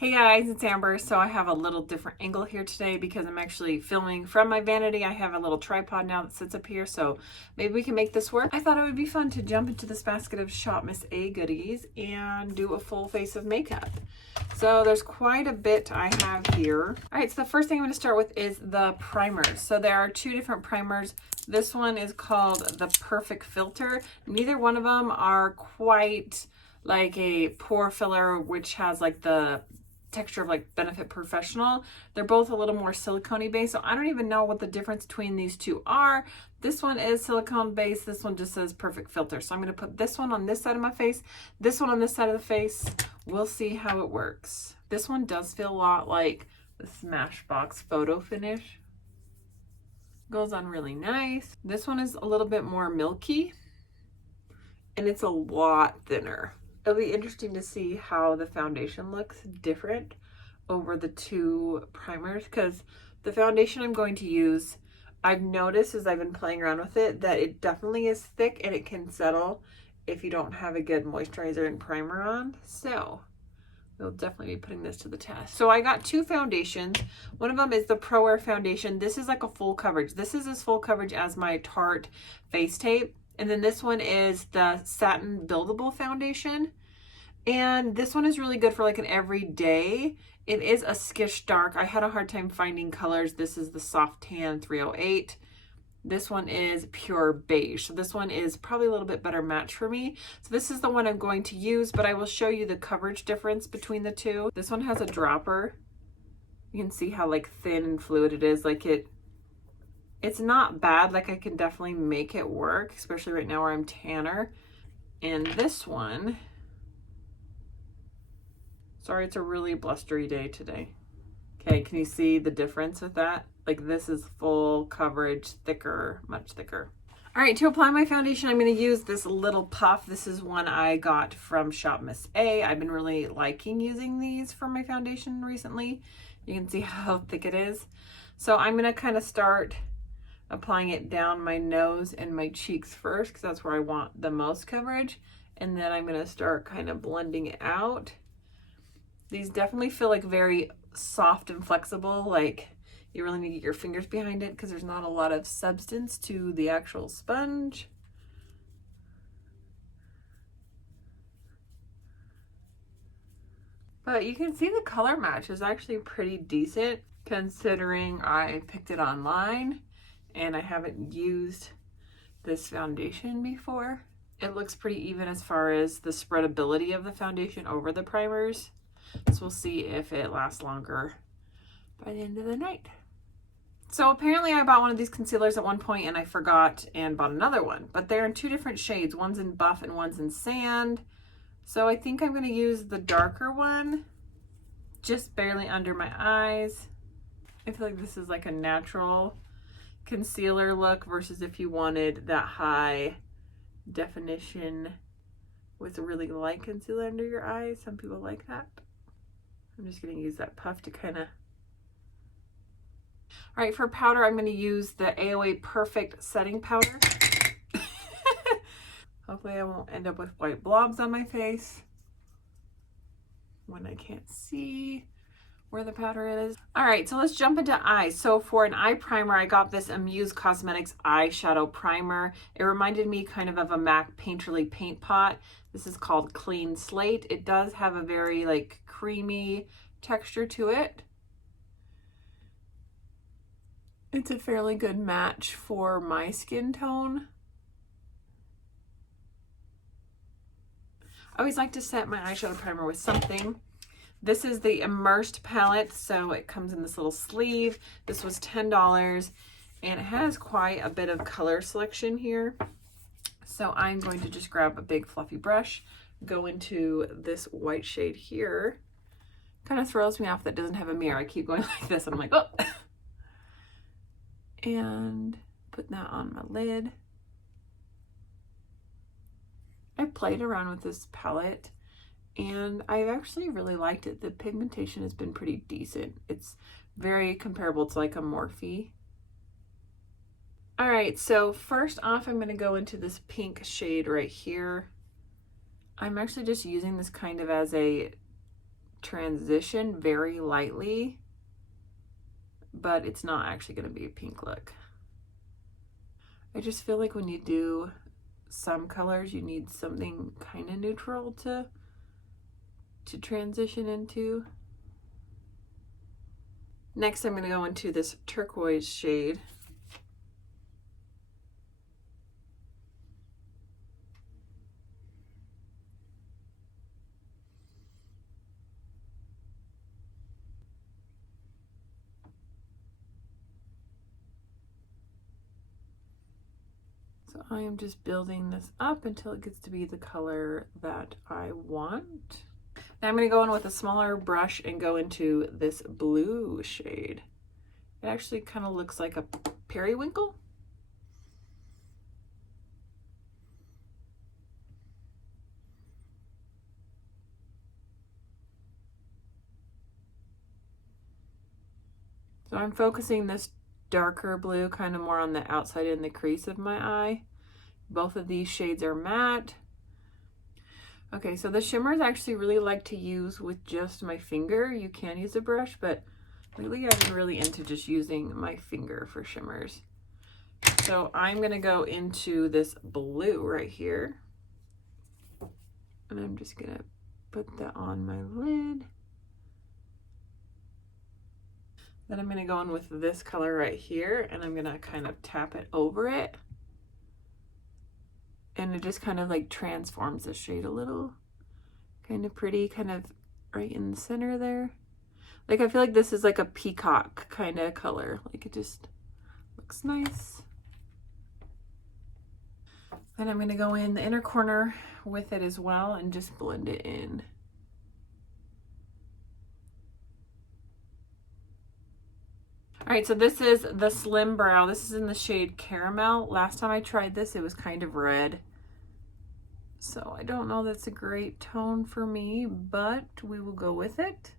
Hey guys, it's Amber. So I have a little different angle here today because I'm actually filming from my vanity. I have a little tripod now that sits up here, so maybe we can make this work. I thought it would be fun to jump into this basket of Shop Miss A goodies and do a full face of makeup. So there's quite a bit I have here. All right, so the first thing I'm going to start with is the primers. So there are two different primers. This one is called the Perfect Filter. Neither one of them are quite like a pore filler, which has like the texture of like Benefit Professional. They're both a little more silicone based, so I don't even know what the difference between these two are. This one is silicone based, this one just says Perfect Filter. So I'm going to put this one on this side of my face, this one on this side of the face. We'll see how it works. This one does feel a lot like the Smashbox Photo Finish. Goes on really nice. This one is a little bit more milky and it's a lot thinner. It'll be interesting to see how the foundation looks different over the two primers, because the foundation I'm going to use, I've noticed as I've been playing around with it that it definitely is thick and it can settle if you don't have a good moisturizer and primer on. So we'll definitely be putting this to the test. So I got two foundations. One of them is the Pro Air foundation. This is like a full coverage. This is as full coverage as my Tarte Face Tape. And then this one is the Satin Buildable Foundation. And this one is really good for like an everyday. It is a Skish Dark. I had a hard time finding colors. This is the Soft Tan 308. This one is Pure Beige. So this one is probably a little bit better match for me. So this is the one I'm going to use, but I will show you the coverage difference between the two. This one has a dropper. You can see how like thin and fluid it is. Like it's not bad. Like I can definitely make it work, especially right now where I'm tanner. And this one, sorry, it's a really blustery day today. Okay, can you see the difference with that? Like this is full coverage, thicker, much thicker. All right, to apply my foundation, I'm going to use this little puff. This is one I got from Shop Miss A. I've been really liking using these for my foundation recently. You can see how thick it is. So I'm going to kind of start applying it down my nose and my cheeks first, because that's where I want the most coverage. And then I'm going to start kind of blending it out. These definitely feel like very soft and flexible, like you really need to get your fingers behind it because there's not a lot of substance to the actual sponge. But you can see the color match is actually pretty decent considering I picked it online and I haven't used this foundation before. It looks pretty even as far as the spreadability of the foundation over the primers. So we'll see if it lasts longer by the end of the night. So apparently I bought one of these concealers at one point and I forgot and bought another one, but they're in two different shades. One's in buff and one's in sand. So I think I'm going to use the darker one just barely under my eyes. I feel like this is like a natural concealer look versus if you wanted that high definition with a really light concealer under your eyes. Some people like that. I'm just going to use that puff to kind of... All right, for powder, I'm going to use the AOA Perfect Setting Powder. Hopefully I won't end up with white blobs on my face when I can't see where the powder is. All right, so let's jump into eyes. So for an eye primer, I got this Amuse Cosmetics eyeshadow primer. It reminded me kind of a MAC Painterly paint pot. This is called Clean Slate. It does have a very like creamy texture to it. It's a fairly good match for my skin tone. I always like to set my eyeshadow primer with something. This is the Immersed palette, so it comes in this little sleeve. This was $10, and it has quite a bit of color selection here. So I'm going to just grab a big fluffy brush, go into this white shade here. Kind of throws me off that doesn't have a mirror. I keep going like this, and I'm like, oh! And put that on my lid. I played around with this palette and I've actually really liked it. The pigmentation has been pretty decent. It's very comparable to like a Morphe. All right, so first off, I'm going to go into this pink shade right here. I'm actually just using this kind of as a transition very lightly, but it's not actually going to be a pink look. I just feel like when you do some colors, you need something kind of neutral to transition into. Next, I'm going to go into this turquoise shade. So I am just building this up until it gets to be the color that I want. Now I'm going to go in with a smaller brush and go into this blue shade. It actually kind of looks like a periwinkle. So I'm focusing this darker blue kind of more on the outside in the crease of my eye. Both of these shades are matte. Okay, so the shimmers I actually really like to use with just my finger. You can use a brush, but lately I've been really into just using my finger for shimmers. So I'm gonna go into this blue right here. And I'm just gonna put that on my lid. Then I'm gonna go in with this color right here, and I'm gonna kind of tap it over it. And it just kind of like transforms the shade a little. Kind of pretty, kind of right in the center there. Like I feel like this is like a peacock kind of color. Like it just looks nice. Then I'm gonna go in the inner corner with it as well and just blend it in. All right, so this is the Slim Brow. This is in the shade Caramel. Last time I tried this, it was kind of red. So I don't know that's a great tone for me, but we will go with it.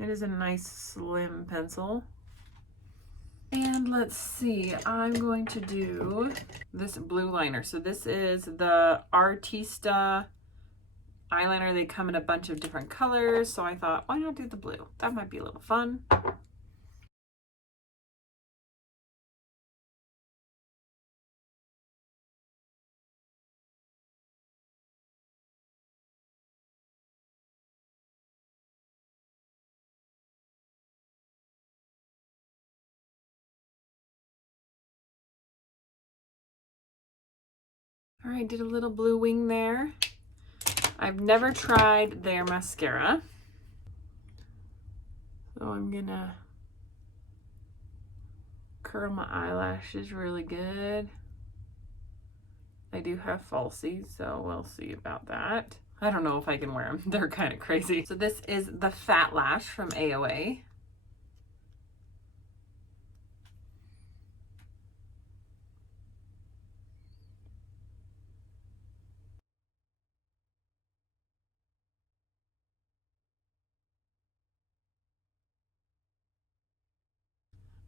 It is a nice slim pencil. And let's see, I'm going to do this blue liner. So this is the Artista eyeliner. They come in a bunch of different colors. So I thought, why not do the blue? That might be a little fun. All right, did a little blue wing there. I've never tried their mascara. So I'm gonna curl my eyelashes really good. I do have falsies, so we'll see about that. I don't know if I can wear them. They're kind of crazy. So this is the Fat Lash from AOA.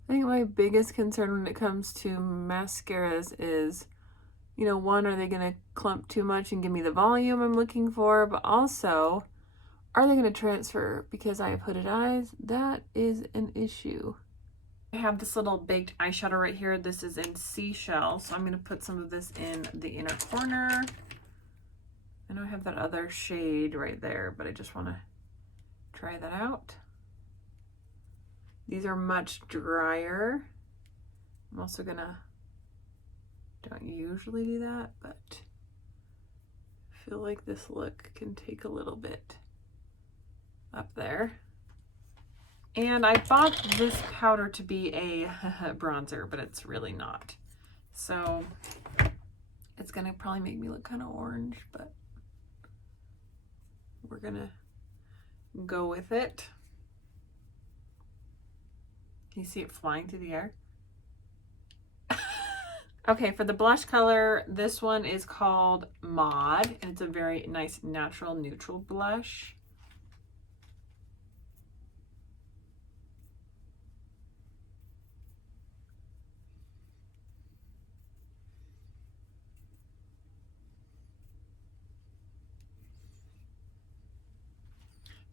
I think my biggest concern when it comes to mascaras is, you know, one, are they going to clump too much and give me the volume I'm looking for? But also, are they going to transfer because I have hooded eyes? That is an issue. I have this little baked eyeshadow right here. This is in Seashell, so I'm going to put some of this in the inner corner. I know I have that other shade right there, but I just want to try that out. These are much drier. I'm also gonna, don't usually do that, but I feel like this look can take a little bit up there. And I bought this powder to be a bronzer, but it's really not. So it's gonna probably make me look kind of orange, but we're gonna go with it. Can you see it flying through the air? Okay, for the blush color, this one is called Mod, and it's a very nice natural neutral blush.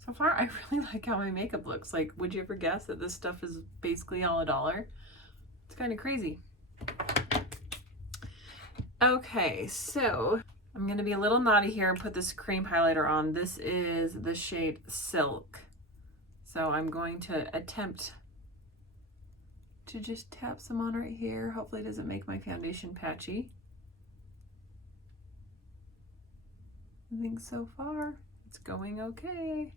So far, I really like how my makeup looks. Like, would you ever guess that this stuff is basically all $1? It's kind of crazy. Okay, so I'm going to be a little naughty here and put this cream highlighter on. This is the shade Silk. So I'm going to attempt to just tap some on right here. Hopefully it doesn't make my foundation patchy. I think so far it's going okay.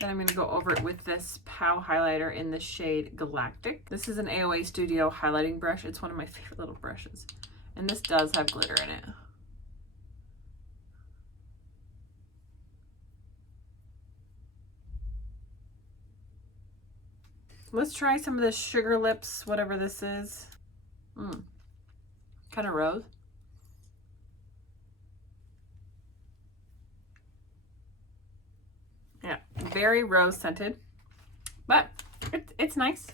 Then I'm going to go over it with this POW highlighter in the shade Galactic. This is an AOA Studio highlighting brush. It's one of my favorite little brushes. And this does have glitter in it. Let's try some of this Sugar Lips, whatever this is. Kind of rose. Yeah, very rose scented, but it's nice.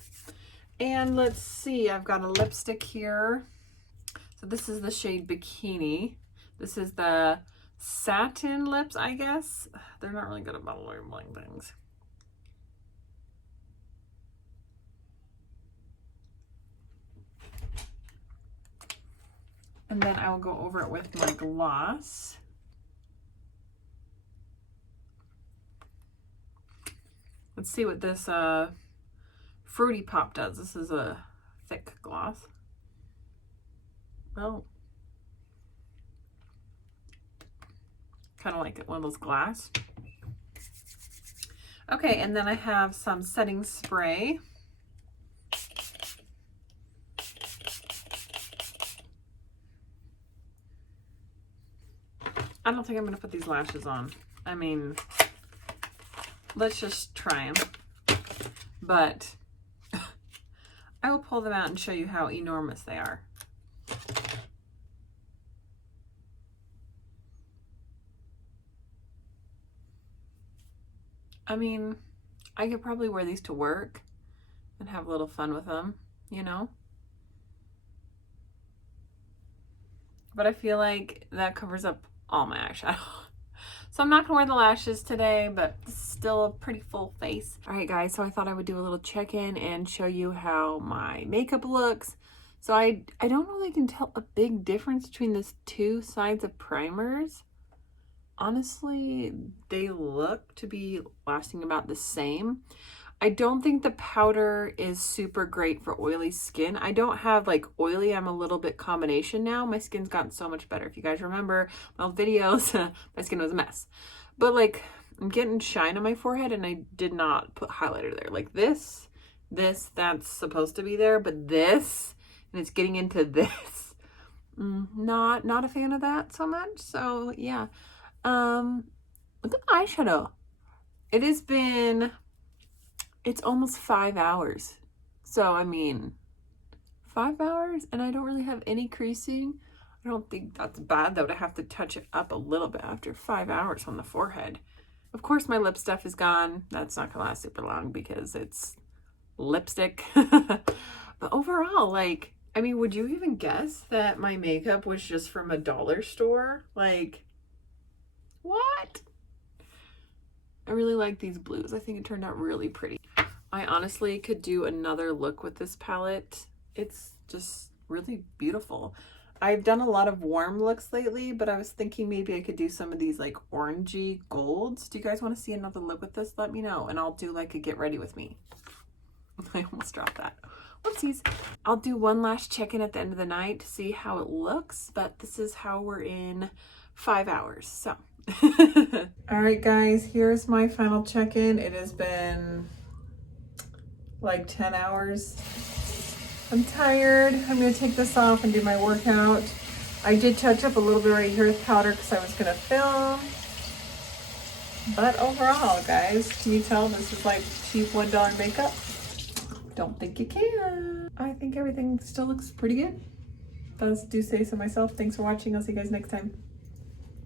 And let's see, I've got a lipstick here. So this is the shade Bikini. This is the Satin Lips, I guess. They're not really good about labeling things. And then I will go over it with my gloss. Let's see what this Fruity Pop does. This is a thick gloss. Oh. Kind of like one of those glass. Okay, and then I have some setting spray. I don't think I'm going to put these lashes on. I mean, let's just try them. But I will pull them out and show you how enormous they are. I mean, I could probably wear these to work and have a little fun with them, you know? But I feel like that covers up all my eyeshadow. So I'm not gonna wear the lashes today, but this is still a pretty full face. All right, guys, so I thought I would do a little check-in and show you how my makeup looks. So I don't really can tell a big difference between these two sides of primers. Honestly, they look to be lasting about the same. I don't think the powder is super great for oily skin. I don't have like oily, I'm a little bit combination now. My skin's gotten so much better. If you guys remember my old videos, my skin was a mess. But like, I'm getting shine on my forehead and I did not put highlighter there. Like this, that's supposed to be there, but this, and it's getting into this. Not a fan of that so much. So yeah. Look at the eyeshadow. It's almost 5 hours. So, I mean, 5 hours and I don't really have any creasing. I don't think that's bad though to have to touch it up a little bit after 5 hours on the forehead. Of course, my lip stuff is gone. That's not gonna last super long because it's lipstick. But overall, like, I mean, would you even guess that my makeup was just from a dollar store? Like, what? I really like these blues. I think it turned out really pretty. I honestly could do another look with this palette. It's just really beautiful. I've done a lot of warm looks lately, but I was thinking maybe I could do some of these like orangey golds. Do you guys want to see another look with this? Let me know and I'll do like a get ready with me. I almost dropped that. Whoopsies. I'll do one last check-in at the end of the night to see how it looks, but this is how we're in 5 hours. So all right, guys, here's my final check-in. It has been like 10 hours. I'm tired. I'm gonna take this off and do my workout. I did touch up a little bit right here with powder because I was gonna film. But overall, guys, can you tell this is like cheap $1 makeup? Don't think you can. I think everything still looks pretty good. If I do say so myself. Thanks for watching. I'll see you guys next time.